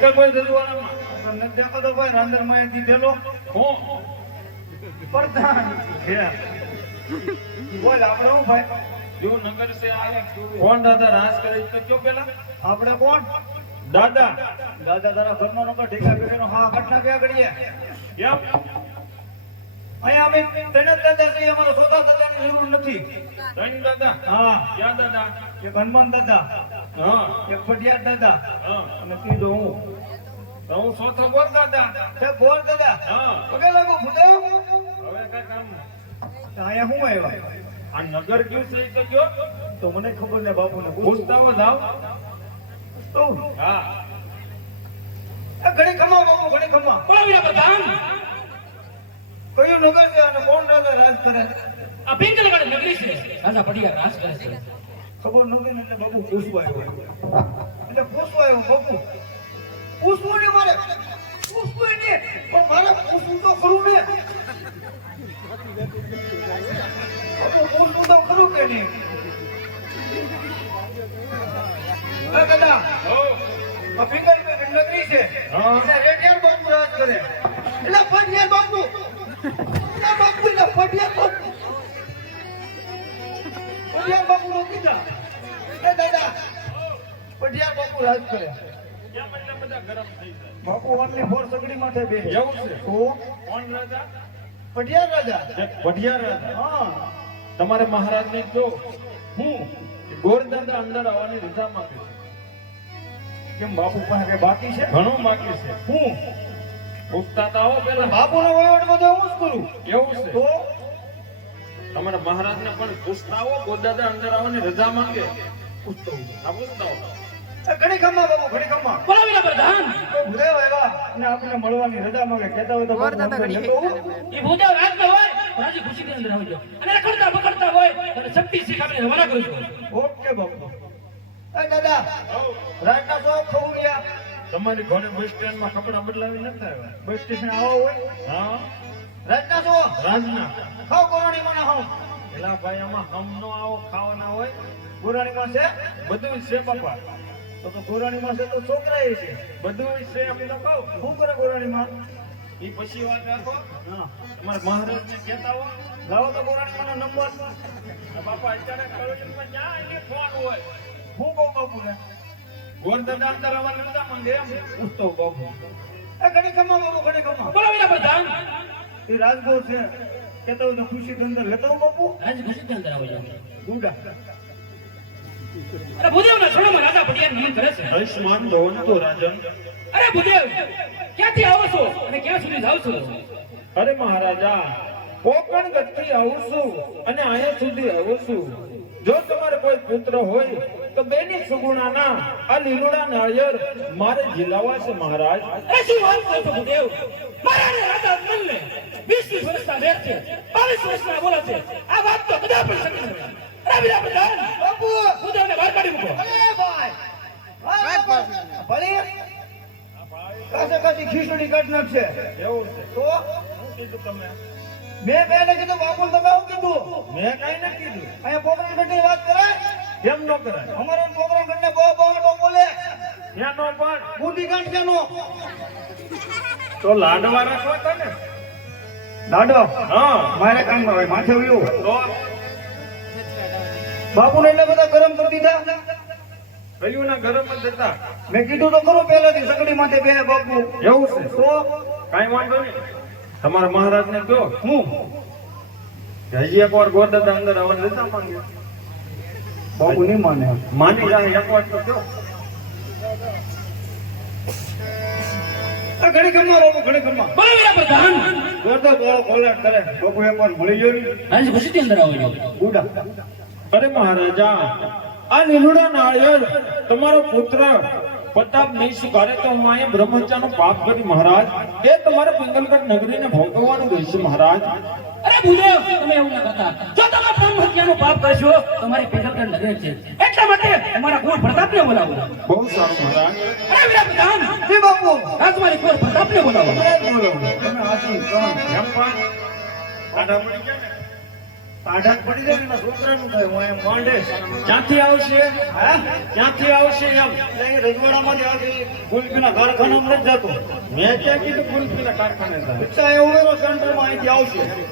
કે કોઈ રજવાડામાં? તમને દેખાતો ભાઈ રાંદર દીધેલો હું? પ્રધાન. છે બોલ આપણે હું ભાઈ? જો નગર સે આયા કોણ દાદા રાજ કરે તો કયો પેલા? આપણે કોણ? દાદા. દાદા તારા ઘરનો નંબર ઠેકા કર્યો હા ઘટના ક્યાં કરીએ કેમ અહીંયા અમે ત્રણ દાદા છીએ અમારો સોદા દાદાની જરૂર નથી. ત્રણ દાદા? હા. ક્યાં દાદા? એક હનુમાન દાદા. એક પટિયાર દાદા. હા. અને ત્રીજો હું. તો હું સોથો બોલ દાદા. તે ગોળ દાદા. પગે લાગો ભૂદેવ હવે કઈ કામ તો હું આવ્યા? આ નગર કયું છે તો કયો? તો મને ખબર ને બાપુને પૂછતાઓ જાવ તો હા. એ ખમા બાપુ ઘણી ખમા. પ્રધાન. કયું નગર છે અને કોણ રાજા રાજ કરે આ પિંગલગઢ નગરી છે. રાજા પડિયા રાજ કરે છે. ખબર ને એટલે બાપુ પૂછવા આવ્યો. એટલે પૂછવા આવ્યો બાપુ. પૂછવું ને મારે. પૂછવું ને પણ મારે પૂછવું તો ખરું ને. બાપુ પૂછવું તો ખરું કે નહીં? દાદા હો. ફિંગર નગરી છે. રાજ કર્યા કેમ એટલે બધા ગરમ થઈ જાય બાપુ ઓનલી ફોર સગડી માથે બે. એવું છે? તો? કોણ રાજા? પટિયાર રાજા. એક રાજા. હા. તમારે મહારાજને જો હું ગોરદાદા અંદર આવવાની રજા માંગે છે. કેમ બાપુ પાસે બાકી છે? ઘણું બાકી છે. હું પૂછતા આવો પેલા બાપુનો વહીવટ બધો હું જ કરું. એવું છે. તો? તમારા મહારાજને પણ પૂછતા આવો ગોરદાદા અંદર આવવાની રજા માંગે. પૂછતો હું. આ પૂછતા આવો એ ઘડી ખમા બાપુ ઘડી ખમા બોલો વીરા પ્રધાન. તો ભૂદેવ આવ્યા અને આપણે મળવાની રજા માંગે કહેતા હોય તો બાપુ નંબર લેતો એ ભૂદેવ રાજનો હોય રાજી ખુશીથી અંદર આવજો. અને રખડતા પકડતા હોય ત્યારે શક્તિ શીખાવીને રવાના કરું ઓકે બાપુ. એ દાદા રાતના સો ખવું ગયા. તમારી ઘરે બસ સ્ટેન્ડમાં કપડા બદલાવી નથી આવ્યા? બસ સ્ટેશન આવો હોય. હા. રાતના સો રાજના ખાવ કોરાણી મને હાવ એલા ભાઈ આમાં હમનો આવો ખાવાના હોય. કોરાણી માં છે? બધું છે પપ્પા તો તો કોરાણી માં છે તો છોકરા એ છે. બધું છે અમે તો કહું શું કરે ગોરાણી માં? એ પછી વાત રાખો. તમારે મહારાજ ને કહેતા હો. લાવો તો ગોરાણી માં નંબર. બાપા અત્યારે માં જ્યાં એને ફોન હોય? હું કહું બાપુ ને? ગોરદાદા તરવા નતા રજા ઉસ્તો બાપુ. એ ઘણી કમા બાપુ ઘણી કમા બોલો બેટા પ્રધાન એ રાજગોર છે. કેતો તો ખુશી અંદર લેતો હું બાપુ? આજ ખુશી અંદર આવજો ગુડા. અરે ભૂદેવના શરણમાં રાજા પડિયા નમન કરે છે. આયુષ્માન ભવન તો રાજન અરે ભૂદેવ ક્યાંથી આવો છો અને ક્યાં સુધી જાવ છો? અરે મહારાજા કોકણ ગઢથી આવું છું અને અહીંયા સુધી આવું છું. જો તમારે કોઈ પુત્ર હોય તો બેની સુગુણાના આ લીલુડા નાળિયેર મારે ઝીલાવા છે મહારાજ. અરે શું વાત કરો છો ભૂદેવ? મારા રાજા અજમલને વીસ વીસ વર્ષના વેર છે બાવીસ વર્ષના બોલા છે. આ વાત તો બધા પણ શક્ય નથી. અરે પ્રધાન બાપુ ભૂદેવને બહાર કાઢી મૂકો અરે ભાઈ ભલે કાસે કાસી ખીચડી કાઢ નાખશે. એવું છે. તો? શું કીધું તમે. મેં પહેલે કીધું બાપુ તમે આવું કીધું? મેં કઈ ન કીધું. અહીંયા પોકરણ ગઢની વાત કરાય? કેમ ન કરાય? અમારો પોપરા ગઢને બહુ બહુ બહુ બોલે. એનો નો પણ? બુદ્ધિ ગાંઠ કેનો તો લાડવા રાખો તને ને. દાડો હા. મારે કામ હોય માથે ઉયું તો? બાપુને એટલે બધા ગરમ કરી દીધા. કયું ના ગરમ મેં કીધું તો ખરું પહેલાથી સગડી માથે બે બાપુ. એવું છે? તો કઈ વાંધો નહીં. તમારા મહારાજને કહો હું? હજી એક ગોરદાદા અંદર આવવાની રજા માંગે. બાપુ નહીં માને. માની જાય એક તો કહો. બાપુ ઘડી ઘરમાં બોલો વીરા પ્રધાન. ગોરદો ગોળો ખોલાટ કરે. બાપુ એક વાર મળી ગયો અંદર આવજો ગુડા અરે મહારાજા આ લીલુડા નાળિયેર તમારો પુત્ર પ્રતાપ નિશ કરે તો હું અહીંયા બ્રહ્મચાનું પાપ કરી મહારાજ એ તમારે પિંગલગઢ નગરીને ભોગવવાનું રહેશે મહારાજ. અરે ભૂદેવ તમે એવું ના કરતા. જો તમે બ્રહ્મચાર હત્યાનું પાપ કરશો તમારી મારી નગરી છે. એટલા માટે તમારા કુળ પ્રતાપને બોલાવો. બહુ સારું મહારાજ. અરે વીરા પ્રધાન જી બાપુ. રાજમારી કુળ પ્રતાપને બોલાવો. હમણાં જ બોલો તમે હાચું કોણ એમ પણ. આ પડી ગયા ને પડી જાય ને છોકરાનું થાય હું એમ માંડે. ક્યાંથી આવશે હા? ક્યાંથી આવશે એમ. રજવાડામાંથી આવશે ગુલપીના કારખાનામાં નથી જતો. મેં ક્યાં કીધું ગુલપીના કારખાને જાય એવું સેન્ટરમાં અહીંથી આવશે.